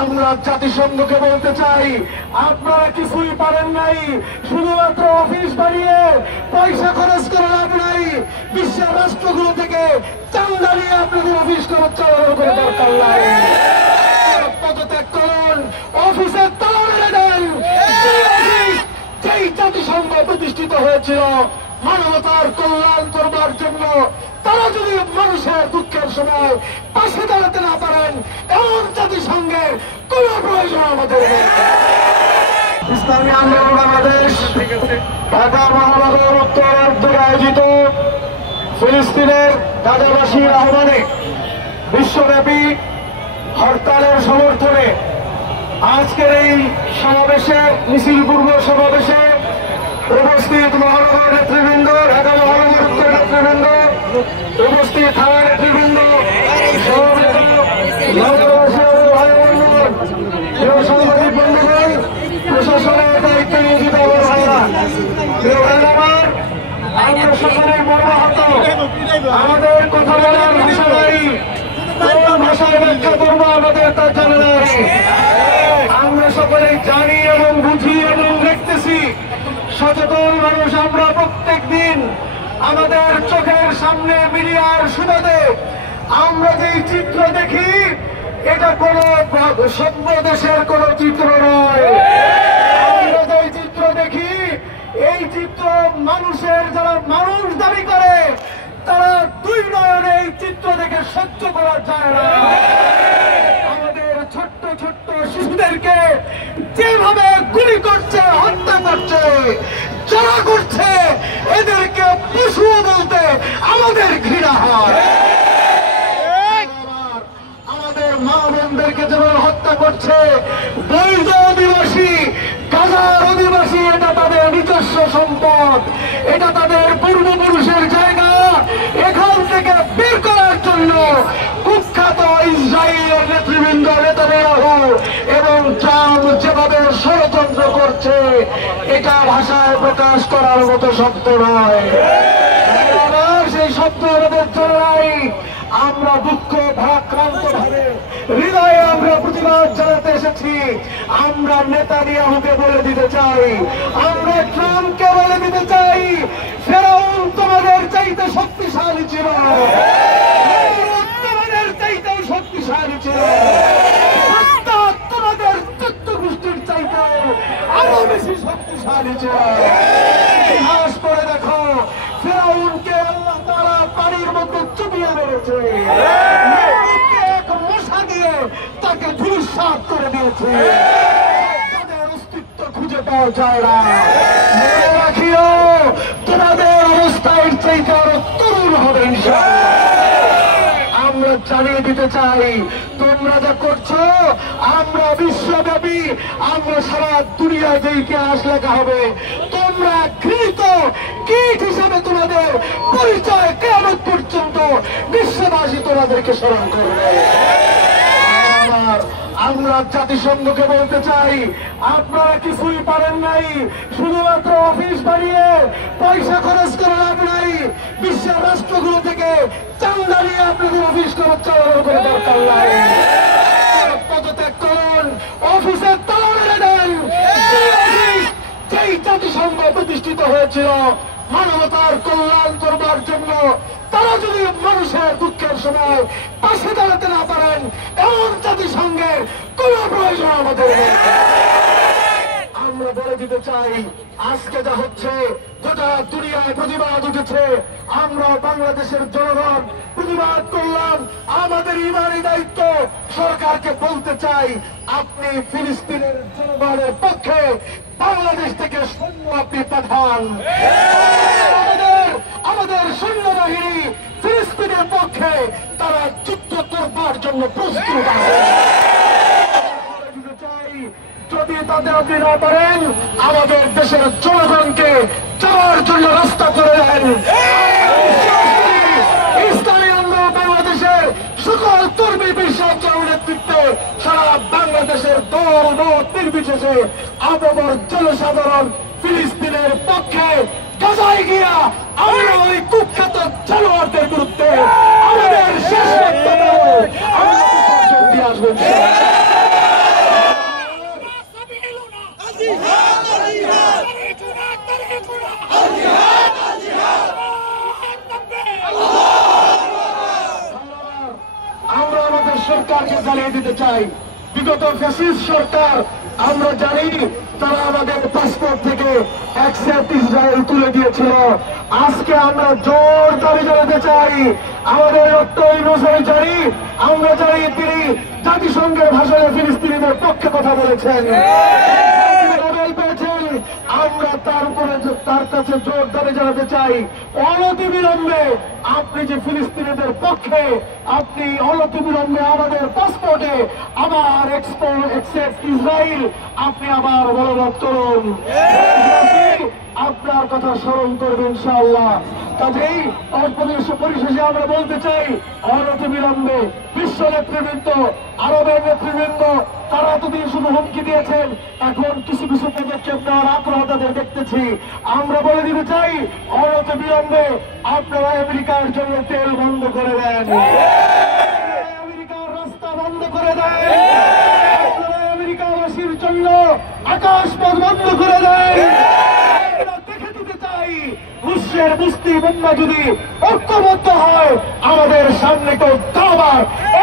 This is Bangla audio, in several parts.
আমরা জাতিসংঘকে বলতে চাই, আপনারা কিছুই পারেন নাই, শুধুমাত্র অফিস বানিয়ে পয়সা খরচ করে লাভ নাই। বিশ্বের রাষ্ট্রগুলো থেকে চান্দা নিয়ে আপনাদের অফিস চালানো করে দরকার নাই। পদত্যাগ করুন, অফিসের তালা মেরে দেন। যেই জাতিসংঘ প্রতিষ্ঠিত হয়েছিল মানবতার কল্যাণ করবার জন্য, তারা যদি মানুষের দুঃখের সময় পাশে দাঁড়াতে না পারেন, এমন জাতিসংঘের কোন প্রয়োজন আমাদের নেই। ইসলামী আন্দোলন বাংলাদেশ ঢাকা মহানগর উত্তরাঞ্চলে আয়োজিত ফিলিস্তিনের গাজাবাসীর আহ্বানে বিশ্বব্যাপী হরতালের সমর্থনে আজকের এই সমাবেশে, মিছিল পূর্ব সমাবেশে উপস্থিত মহানগর নেতৃবৃন্দ, ঢাকা মহানগর উত্তর নেতৃবৃন্দ, উপস্থিত থানা নেতৃবৃন্দ, সাংবাদিক বন্ধুগণ, প্রশাসনের দায়িত্বে নিয়োজিত ভাইরা, আমরা সকলেই মর্মাহত। আমাদের কথা বলার ভাষা নাই, কোন ভাষায় ব্যাখ্যা করবো আমাদের তা জানা নাই। আমরা সকলেই জানি এবং বুঝি এবং দেখতেছি। সচেতন মানুষ আমরা প্রত্যেক দিন আমাদের চোখের সামনে মিডিয়ার সুবাদে আমরা যেই চিত্র দেখি, এটা কোন সভ্য দেশের কোন চিত্র নয়। আমরা যেই চিত্র দেখি, এই চিত্র মানুষের, যারা মানুষ দাবি করে, তারা দুই নয়নে এই চিত্র দেখে সহ্য করা যায় না। আমাদের ছোট্ট ছোট্ট শিশুদেরকে যেভাবে গুলি করছে, হত্যা করছে, যারা করছে, এদেরকে পশু বলতে আমাদের ঘৃণা হয়। আমাদের মা বোনদেরকে যেভাবে হত্যা করছে, বৈধ অধিবাসী, গাজার অধিবাসী, এটা তাদের নিজস্ব সম্পদ, এটা তাদের পূর্বপুরুষের জায়গা। এখান থেকে বের করার জন্য কুখ্যাত ইসরায়েলের নেতৃবৃন্দ নেতানিয়াহু এবং ট্রাম্প যেভাবে ষড়যন্ত্র করছে, এটা ভাষায় প্রকাশ করার মতো শব্দ নয়। সেই শব্দ আমাদের জন্য নাই। আমরা দুঃখ ভারাক্রান্ত ভাবে হৃদয়ে আমরা প্রতিবাদ জানাতে এসেছি। আমরা নেতানিয়াহুকে বলে দিতে চাই, আমরা ট্রাম্পকে বলে দিতে চাই, ফেরাউন তোমাদের চাইতে শক্তিশালী ছিল, তোমাদের চাইতেও শক্তিশালী ছিল, তোমাদের চোদ্দ গোষ্ঠীর চাইতেও আরো বেশি শক্তিশালী ছিল। ইতিহাস পড়ে দেখো, ফেরাউনকে আল্লাহ তাআলা পানির মধ্যে চুবিয়ে মেরেছে, এক মশা দিয়ে তাকে ধূলিসাৎ করে দিয়েছে। তাদের অস্তিত্ব খুঁজে পাওয়া যায় না। মনে রাখিও, তোমাদের অবস্থায় চাইতে আরো তরুণ হবে ইনশাআল্লাহ। আমরা জানিয়ে দিতে চাই, তোমরা যা করছো, আমরা বিশ্বব্যাপী, আমরা সারা দুনিয়ায় যে ইতিহাস লেখা হবে, তোমরা ঘৃণিত কীট হিসেবে তোমাদের পরিচয় কিয়ামত পর্যন্ত বিশ্ববাসী তোমাদেরকে স্মরণ করবে। আমরা জাতিসংঘকে বলতে চাই, আপনারা কিছুই পারেন নাই, শুধুমাত্র অফিস বানিয়ে পয়সা খরচ করে লাভ নাই। বিশ্বের রাষ্ট্রগুলো থেকে চান্দা নিয়ে আপনাদের অফিস চালানো করে দরকার নাই। পদত্যাগ করুন, অফিসের তালা মেরে দেন। যেই জাতিসংঘ প্রতিষ্ঠিত হয়েছিল মানবতার কল্যাণ করবার জন্য, তারা যদি মানুষের দুঃখের সময় পাশে দাঁড়াতে না পারেন, এমন জাতিসংঘের কোন প্রয়োজন আমাদের নেই। আমরা বলে দিতে চাই, আজকে যা হচ্ছে, গোটা দুনিয়ায় প্রতিবাদ উঠেছে। আমরা বাংলাদেশের জনগণ প্রতিবাদ করলাম। আমাদের ইমানি দায়িত্ব সরকারকে বলতে চাই, আপনি ফিলিস্তিনের জনগণের পক্ষে বাংলাদেশ থেকে সৈন্য আপনি পাঠান। আমাদের সৈন্যবাহিনী ফিলিস্তিনের পক্ষে তারা যুদ্ধ করবার জন্য প্রস্তুত আছে। যদি তাদের আপনি না পারেন, আমাদের দেশের জনগণকে যাওয়ার জন্য রাস্তা করে দেন। ইসলামী আন্দোলন বাংলাদেশের সকল কর্মী বিশ্বাসের নেতৃত্বে সারা বাংলাদেশের দল মত নির্বিশেষে আবহাওয়ার জনসাধারণ ফিলিস্তিনের পক্ষে গাজায় গিয়া আমরা ওই কুখ্যাত জানোয়ারদের বিরুদ্ধে আমাদের শেষ বক্তব্য দিয়ে আসবেন। চাই। বিগত ফ্যাসিস্ট সরকার আমরা জানি তারা আমাদের পাসপোর্ট থেকে অ্যাকসেপ্ট ইসরায়েল তুলে দিয়েছিল। আজকে আমরা জোর দাবি জানাতে চাই, আমাদের ডক্টর ইউনূস জানি, আমরা জানি তিনি জাতিসংঘের ভাষণে ফিলিস্তিনিদের পক্ষে কথা বলেছেন, নোবেল পেয়েছেন। আমরা তার কাছে জোর দাবি জানাতে চাই, অনতিবিলম্বে আপনি যে ফিলিস্তিনিদের পক্ষে, আপনি অনতিবিলম্বে আমাদের পাসপোর্টে আবার অ্যাকসেপ্ট ইসরায়েল আপনি আবার বলবৎ করুন। আপনার কথা স্মরণ করবেন ইনশাআল্লাহ। কাজেই পরিশেষে আমরা বলতে চাই, অনতিবিলম্বে বিশ্ব নেতৃবৃন্দ, আরবের নেতৃবৃন্দ, তারা এতদিন শুধু হুমকি দিয়েছেন, এখন কিছু কিছু পদক্ষেপ নেওয়ার আগ্রহ তাদের দেখতেছি। আমরা বলে দিতে চাই, অনতিবিলম্বে আপনারা আমেরিকার জন্য তেল বন্ধ করে দেন, আমেরিকার রাস্তা বন্ধ করে দেন, আপনারা আমেরিকাবাসীর জন্য আকাশপথ বন্ধ করে দেন। দেখে দিতে চাই, রুশের মুসলিম উম্মাহ যদি ঐক্যবদ্ধ হয়, আমাদের সামনে কেউ দাবার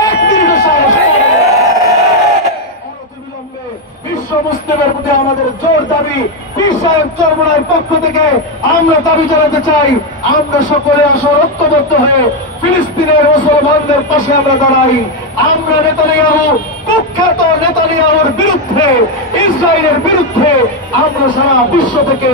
এক মিনিটও সাহস করে না। অনতিবিলম্বে বিশ্ব মুসলিমের প্রতি আমাদের জোর দাবি, পীর সাহেব চরমোনাইয়ের পক্ষ থেকে আমরা দাবি জানাতে চাই, আমরা সকলে আসলে ঐক্যবদ্ধ হয়ে ফিলিস্তিনের মুসলমানদের পাশে আমরা দাঁড়াই। আমরা নেতানিয়াহু, কুখ্যাত নেতানিয়াহুর বিরুদ্ধে, ইসরায়েলের বিরুদ্ধে আমরা সারা বিশ্ব থেকে